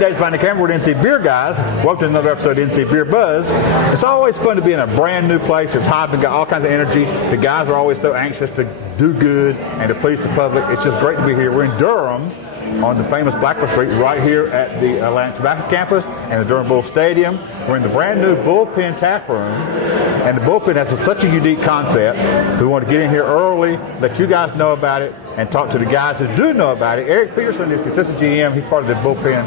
Dave's behind the camera with NC Beer Guys. Welcome to another episode of NC Beer Buzz. It's always fun to be in a brand new place. It's hot and got all kinds of energy. The guys are always so anxious to do good and to please the public. It's just great to be here. We're in Durham on the famous Blackwell St right here at the Atlantic Tobacco Campus and the Durham Bulls Stadium. We're in the brand new Bullpen tap room, and the Bullpen has such a unique concept. We want to get in here early, let you guys know about it, and talk to the guys who do know about it. Eric Peterson is the assistant GM. He's part of the Bullpen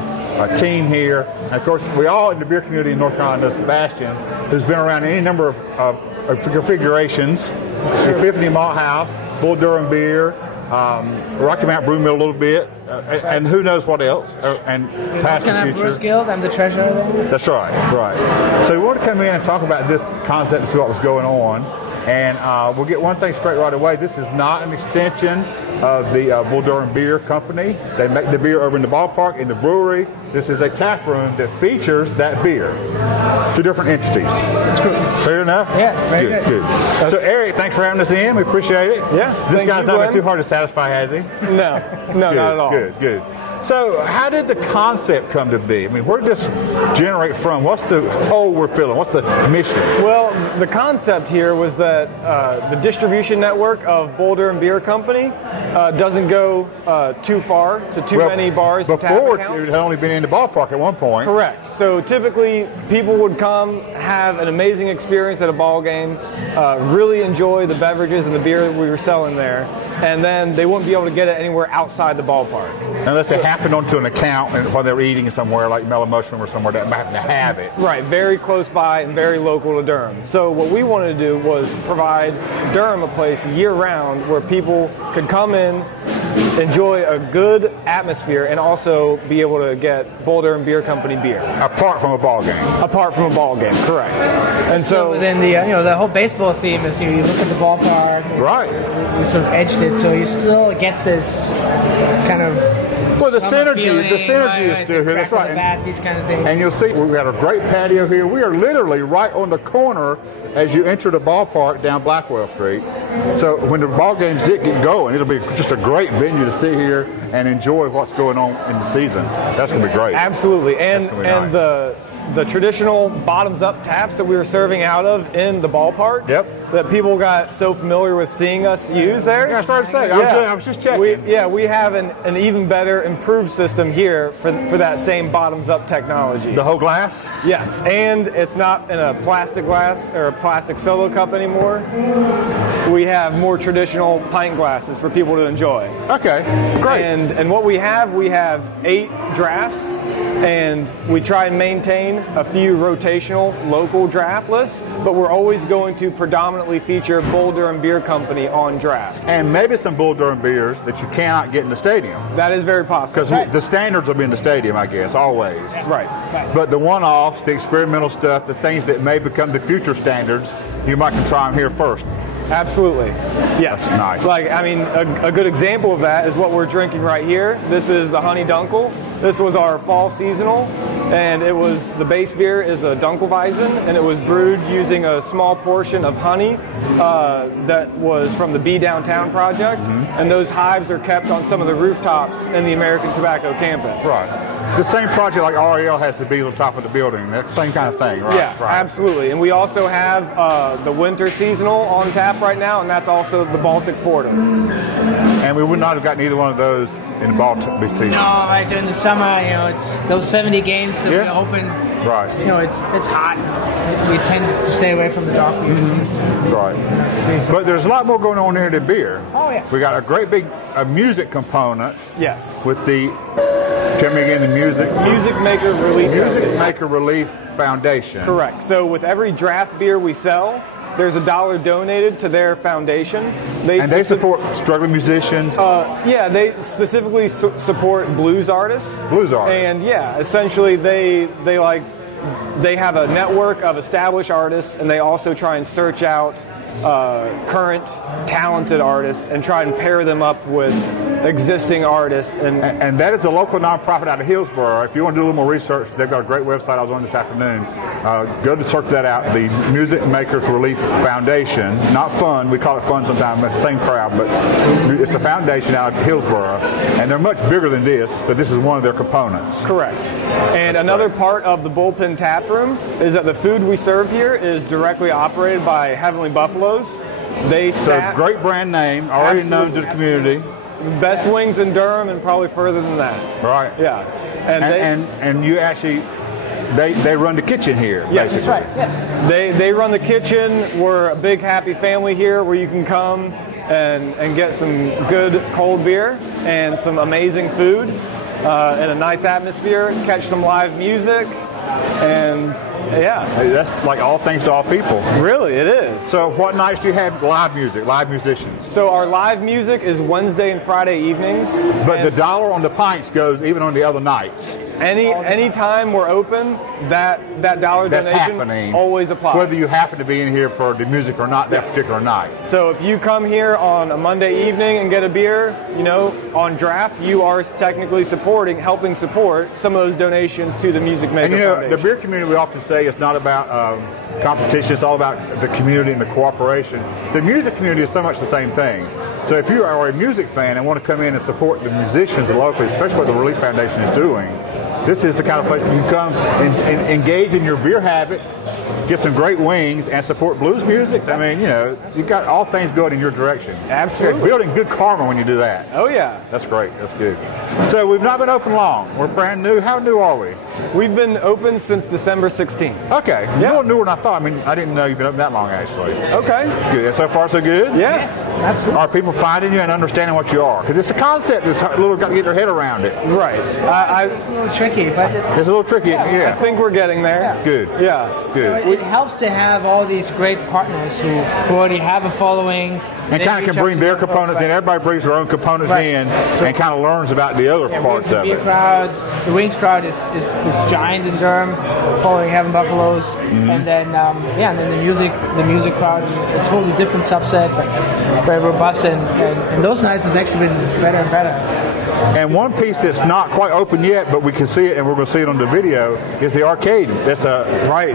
team here. And of course, we all in the beer community in North Carolina know Sebastian, who's been around any number of configurations. Epiphany Malt House, Bull Durham Beer, Rocky Mount Brew Mill a little bit, and who knows what else, and past and future. Brewers Guild, I'm the treasurer there. That's right, right. So we want to come in and talk about this concept and see what was going on. And we'll get one thing straight right away. This is not an extension of the Bull Durham Beer Company. They make the beer over in the ballpark, in the brewery. This is a tap room that features that beer. Two different entities. That's good. Fair enough? Yeah, very good. So Eric, thanks for having us in. We appreciate it. Yeah. This guy's not been too hard to satisfy, has he? No, not at all. Good. So how did the concept come to be? I mean, where did this generate from? What's the hole we're filling? What's the mission? Well, the concept here was that the distribution network of Bull Durham Beer Company doesn't go too far to too many bars and tap accounts. Before, it had only been in the ballpark at one point. Correct. So typically, people would come, have an amazing experience at a ball game, really enjoy the beverages and the beer that we were selling there, and then they wouldn't be able to get it anywhere outside the ballpark. Unless it happened onto an account while they were eating somewhere like Mellow Mushroom or somewhere that might happen to have it. Right, very close by and very local to Durham. So what we wanted to do was provide Durham a place year-round where people could come in, enjoy a good atmosphere, and also be able to get Bull Durham Beer Company beer. Apart from a ball game. Apart from a ball game, correct. And so within the the whole baseball theme is you look at the ballpark. Right. We sort of edged it, so you still get this kind of. Well, the synergy is still here. That's right. The bat, these kind of things. And you'll see we got a great patio here. We are literally right on the corner as you enter the ballpark down Blackwell Street. So when the ball games did get going, it'll be just a great venue to sit here and enjoy what's going on in the season. That's going to be great. Absolutely. And nice. The traditional bottoms-up taps that we were serving out of in the ballpark, that people got so familiar with seeing us use there. Yeah, I started to say. I was just checking. We have an even better, improved system here for that same bottoms-up technology. The whole glass? Yes, and it's not in a plastic glass or a plastic solo cup anymore. We have more traditional pint glasses for people to enjoy. Okay, great. And what we have 8 drafts, and we try and maintain a few rotational local draft lists, but we're always going to predominantly feature Bull Durham Beer Company on draft. And maybe some Bull Durham beers that you cannot get in the stadium. That is very possible. Because the standards will be in the stadium, I guess, always. Right. But the one-offs, the experimental stuff, the things that may become the future standards, you might can try them here first. Absolutely. Yes. That's nice. Like, I mean, a good example of that is what we're drinking right here. This is the Honey Dunkel. This was our fall seasonal, and the base beer is a Dunkelweizen, and it was brewed using a small portion of honey that was from the Bee Downtown project, and those hives are kept on some of the rooftops in the American Tobacco campus. Right. The same project like REL has the bee on top of the building. That's the same kind of thing, right? Yeah, right. Absolutely. And we also have the winter seasonal on tap right now, and that's also the Baltic Porter. And we would not have gotten either one of those in the Baltic season. No, right during the summer, it's those 70 games that we open. Right. It's hot. We tend to stay away from the dark beers. That's right. But there's a lot more going on here than beer. Oh yeah. We got a great big music component. Yes. With the tell me again the music Maker Relief Foundation. Correct. So with every draft beer we sell, there's $1 donated to their foundation. They support struggling musicians? They specifically support blues artists. And essentially they have a network of established artists, and they also try and search out current talented artists and try and pair them up with existing artists. And that is a local nonprofit out of Hillsboro. If you want to do a little more research, they've got a great website I was on this afternoon. Go to search that out, the Music Makers Relief Foundation. Not fund, we call it fund sometimes, it's the same crowd, but it's a foundation out of Hillsboro. And they're much bigger than this, but this is one of their components. Correct. And another part of the Bullpen tap room is that the food we serve here is directly operated by Heavenly Buffaloes. So great brand name, already known to the community. Best wings in Durham and probably further than that. Right. Yeah. And you actually, they run the kitchen here. Yes, basically. That's right. Yes. They run the kitchen. We're a big happy family here where you can come and get some good cold beer and some amazing food in a nice atmosphere, catch some live music, and yeah. That's like all things to all people. Really, it is. So what nights do you have live music, live musicians? So our live music is Wednesday and Friday evenings. But the dollar on the pints goes even on the other nights. Any time we're open, that dollar That's donation happening, always applies. whether you happen to be in here for the music or not that particular night. So if you come here on a Monday evening and get a beer, on draft, you are technically helping support some of those donations to the Music Maker Foundation. The beer community, we often say, it's not about competition, it's all about the community and the cooperation. The music community is so much the same thing. So if you are a music fan and want to come in and support the musicians locally, especially what the Relief Foundation is doing, this is the kind of place where you come and engage in your beer habit, get some great wings, and support blues music. I mean, you've got all things going in your direction. Absolutely. You're building good karma when you do that. Oh, yeah. That's great. That's good. So we've not been open long. We're brand new. How new are we? We've been open since December 16th. Okay. Yeah. A little newer than I thought. I mean, I didn't know you've been open that long, actually. Okay. Good. And so far, so good? Yeah. Yes, absolutely. Are people finding you and understanding what you are? Because it's a concept that's a little got to get their head around it. Right. It's a little tricky, but It's a little tricky. Yeah. I think we're getting there. Yeah. Good. Yeah. Good. it helps to have all these great partners who already have a following. And kind of can bring their components in. Everybody brings their own components in and kind of learns about the other parts of it. The Wings crowd is giant in Durham, following Heaven Buffaloes, and then and then the music crowd is a totally different subset, but very robust, and those nights have actually been better and better. And one piece that's not quite open yet, but we can see it, and we're going to see it on the video, is the arcade. That's a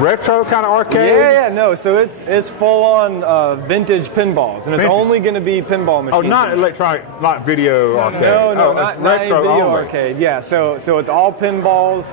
retro kind of arcade. Yeah, no. So it's full on vintage pinballs, and it's only going to be pinball machines. Oh, not electronic, not video arcade. No, not retro video only. arcade. Yeah, so it's all pinballs.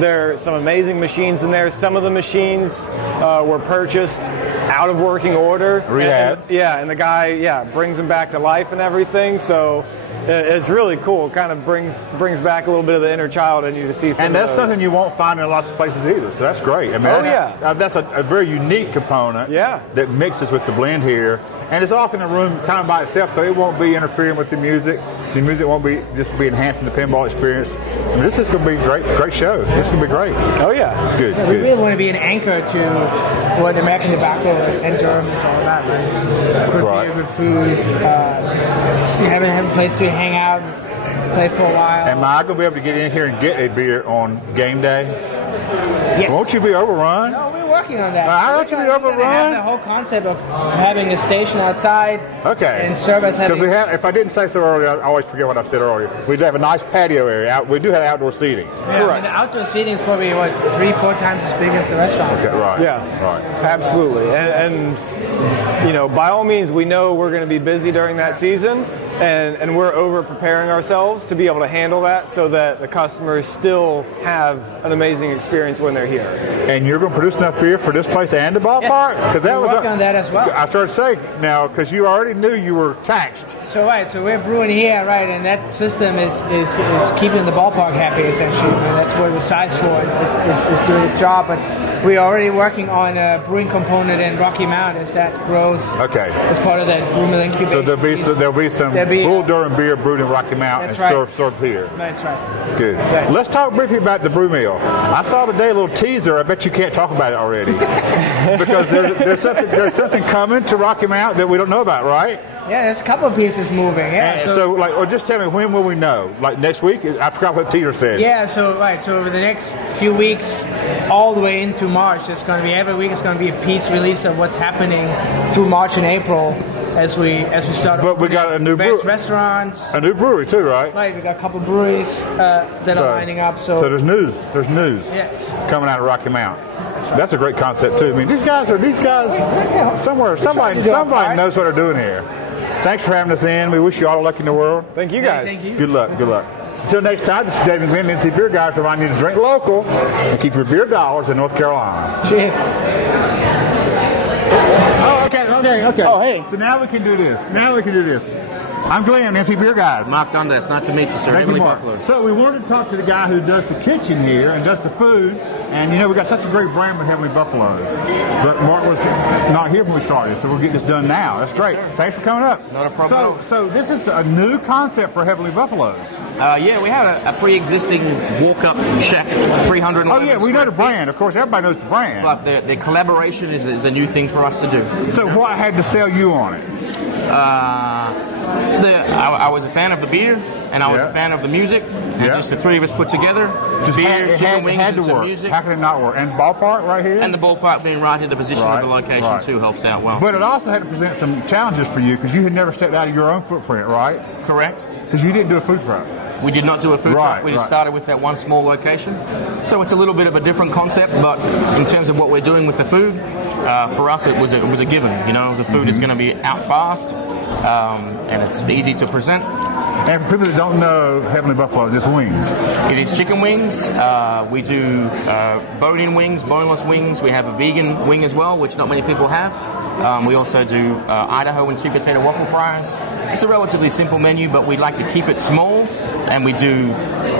There are some amazing machines in there. Some of the machines were purchased out of working order. Rehab. And the guy, brings them back to life and everything. So it's really cool. It kind of brings back a little bit of the inner child in you to see some And that's of those. something you won't find in lots of places either. So that's great. I mean, that's a very unique component that mixes with the blend here. And it's off in a room kind of by itself, so it won't be interfering with the music. The music won't be just be enhancing the pinball experience. I mean, this is going to be a great show. This is going to be great. Oh, yeah. Good. We really want to be an anchor to what American Tobacco and Durham is all about, right? It's good beer, good food. You have a place to hang out, play for a while. Am I going to be able to get in here and get a beer on game day? Yes. Won't you be overrun? No, we're working on that. Why don't you be We're gonna overrun? have the whole concept of having a station outside. Okay. And service having. Because if I didn't say so earlier, I always forget what I said earlier. We do have a nice patio area. We do have outdoor seating. And the outdoor seating is probably 3-4 times as big as the restaurant. Okay, right. Yeah. Right. Absolutely. And by all means, we know we're going to be busy during that season, and we're over preparing ourselves to be able to handle that so that the customers still have an amazing experience when they're here. And you're going to produce enough beer for this place and the ballpark? Yes. We're working on that as well. I started saying now, because you already knew you were taxed. So we're brewing here, right, and that system is keeping the ballpark happy, essentially. And that's what it was sized for. It's doing its job, but we're already working on a brewing component in Rocky Mount as that grows. Okay. As part of that brew mill incubation. So there'll be some Bull Durham beer brewed in Rocky Mount and served here. That's right. Good. Right. Let's talk briefly about the brew mill. I saw today a little teaser. I bet you can't talk about it already because there's something coming to Rocky Mount that we don't know about, right? Yeah, there's a couple of pieces moving. Yeah. Or just tell me, when will we know? Like next week? I forgot what teaser said. Yeah. So over the next few weeks, all the way into March, it's going to be every week. It's going to be a piece released of what's happening through March and April. as we start. But we got a new restaurants. A new brewery too, right? Right, we got a couple breweries that are lining up. So there's news. There's news. Yes. Coming out of Rocky Mount. That's a great concept too. I mean, these guys somewhere. Somebody knows what they're doing here. Thanks for having us in. We wish you all the luck in the world. Thank you guys. Thank you. Good luck. Good luck. Until next time, this is David Glenn, NC Beer Guys, reminding you to drink local and keep your beer dollars in North Carolina. Cheers. Oh, okay. Oh, hey. So now we can do this. I'm Glenn, NC Beer Guys. Mark Dundas, nice to meet you, sir. Thank you, Heavenly Mark. Buffalo. So we wanted to talk to the guy who does the kitchen here and does the food. And, we got such a great brand with Heavenly Buffaloes. But Mark was not here when we started, so we'll get this done now. That's great. Yes, thanks for coming up. Not a problem. So this is a new concept for Heavenly Buffaloes. Yeah, we had a pre-existing walk-up shack, 300. Oh, yeah, we know the brand. Of course, everybody knows the brand. But the collaboration is a new thing for us to do. So what had to sell you on it? I was a fan of the beer, and I was a fan of the music, and just the three of us put together, chicken wings, and some music. How could it not work? And ballpark right here? And the ballpark being right in the position of the location too helps out well. But it also had to present some challenges for you because you had never stepped out of your own footprint, right? Correct. Because you didn't do a food truck. We did not do a food truck. We just started with that one small location. So it's a little bit of a different concept, but in terms of what we're doing with the food, for us it was a given. The food is going to be out fast, and it's easy to present. And for people that don't know Heavenly Buffaloes, it's wings. It is chicken wings. We do bone-in wings, boneless wings. We have a vegan wing as well, which not many people have. We also do Idaho and sweet potato waffle fries. It's a relatively simple menu, but we'd like to keep it small, and we do,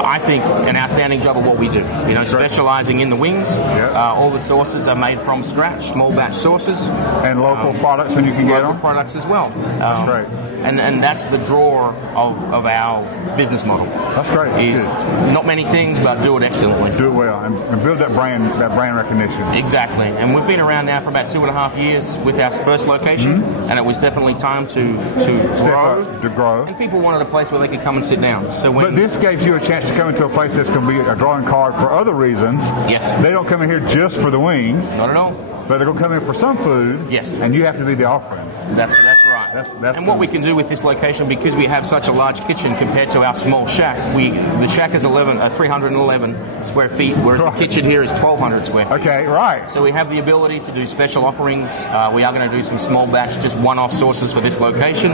I think, an outstanding job of what we do. Specializing in the wings. All the sauces are made from scratch, small batch sauces. And local products when you can get them? Local products as well. That's great. And that's the draw of our business model. That's great. Is not many things, but do it excellently. Do it well and build that brand recognition. Exactly. And we've been around now for about 2.5 years with our first location, and it was definitely time to grow. And people wanted a place where they could come and sit down. But this gave you a chance to come into a place that's going to be a drawing card for other reasons. Yes. They don't come in here just for the wings. Not at all. But they're going to come in for some food. Yes. And you have to be the offering. That's right. And what we can do with this location, because we have such a large kitchen compared to our small shack, the shack is 311 square feet, whereas the kitchen here is 1,200 square feet. Okay, right. So we have the ability to do special offerings. We are going to do some small batch, just one-off sauces for this location.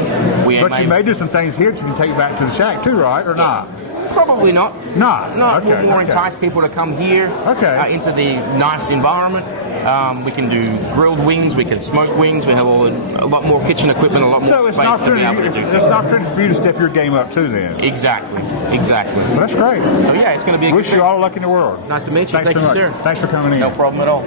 You may do some things here that you can take back to the shack too, right? Or not? Probably not. Not. We'll more entice people to come here into the nice environment. We can do grilled wings. We can smoke wings. We have a lot more kitchen equipment, a lot more space to be able to do. It's an opportunity for you to step your game up too then. Exactly. Well, that's great. So yeah, it's going to be a Wish you all the luck in the world. Nice to meet you. Thank you, sir. Thanks for coming in. No problem at all.